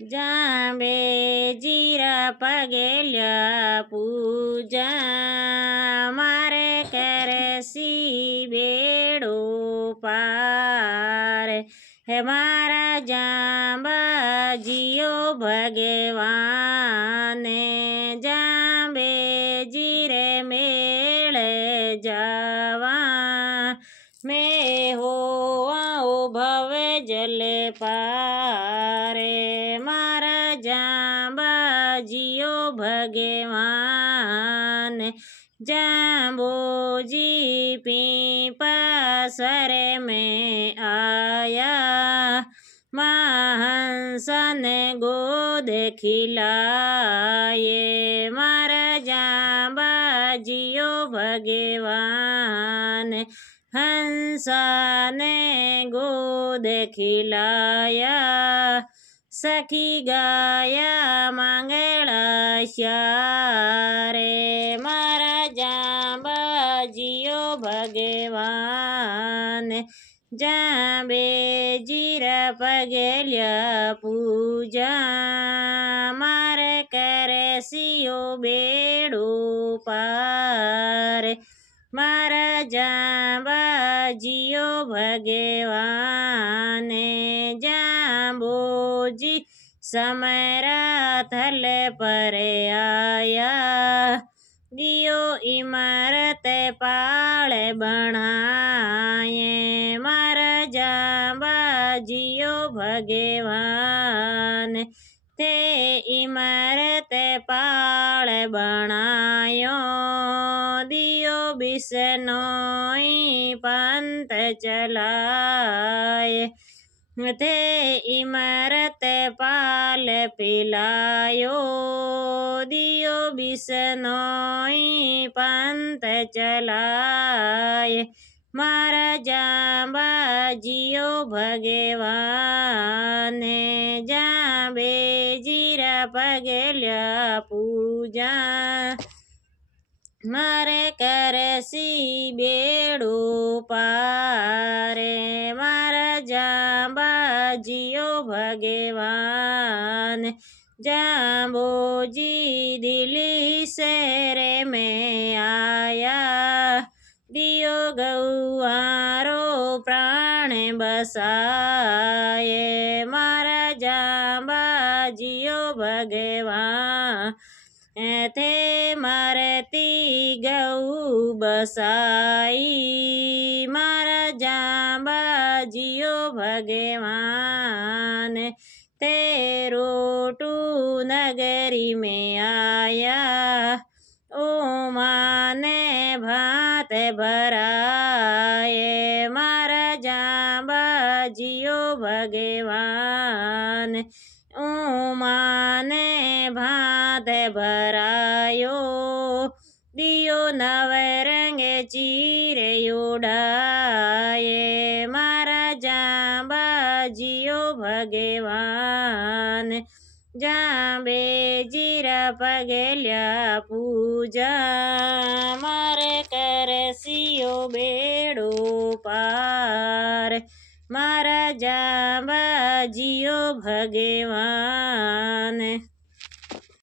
જાંબે જીરા પગેલ્યા પૂજા મારે કરે સી બેડો પાર હે મારા જાંબાજીઓ ભગવાને જાંબે જીરે મેળે જવા મેં હો ભવે જલે પારે મારા જાંબાજીઓ ભગવાન જાંબોજી પીપાસરે में आया महांसन गोद खिलाए मारा जांबाजियो भगवान हंसा ने गोद खिलाया सखी गाया मंगला श्यारे मारा जांबाजियो भगवान जांबे जीरा पगेल्या पूजा मारे करे सियो बेड़ो पार मारा जांबाजियो भगवान जांबोजी समरा थल पर आया दियो इमारत पाल बनाए मारा जांबाजियो भगवान ते इमारत पाल बनायो दियो बिसनोई पंत चलाए थे इमारत पाल पिलायो दियो बिसनोई पंत चलाए मारा जांबाजियो भगवान जांबे जीरा पगेल्या पूजा मारे करसी बेड़ो पारे मारा जांबाजियो भगवान जांबोजी दिल्ली शहरे में आया दियो गौआरो प्राण बसाए मारा जांबाजियो भगवान थे मारती गऊ बसाई मारा जांबाजियो भगवान तेरो टू नगरी में आया ओ माने भात भराए मारा जांबाजियो भगवान ओ माने भात भरायो दियो नवरंग चीरे उड़ाए मारा जांबाजियो भगवान जांबे जीरा पगेल्या पूजा मारे करसियो बेड़ो पार मारा जांबाजियो भगवान।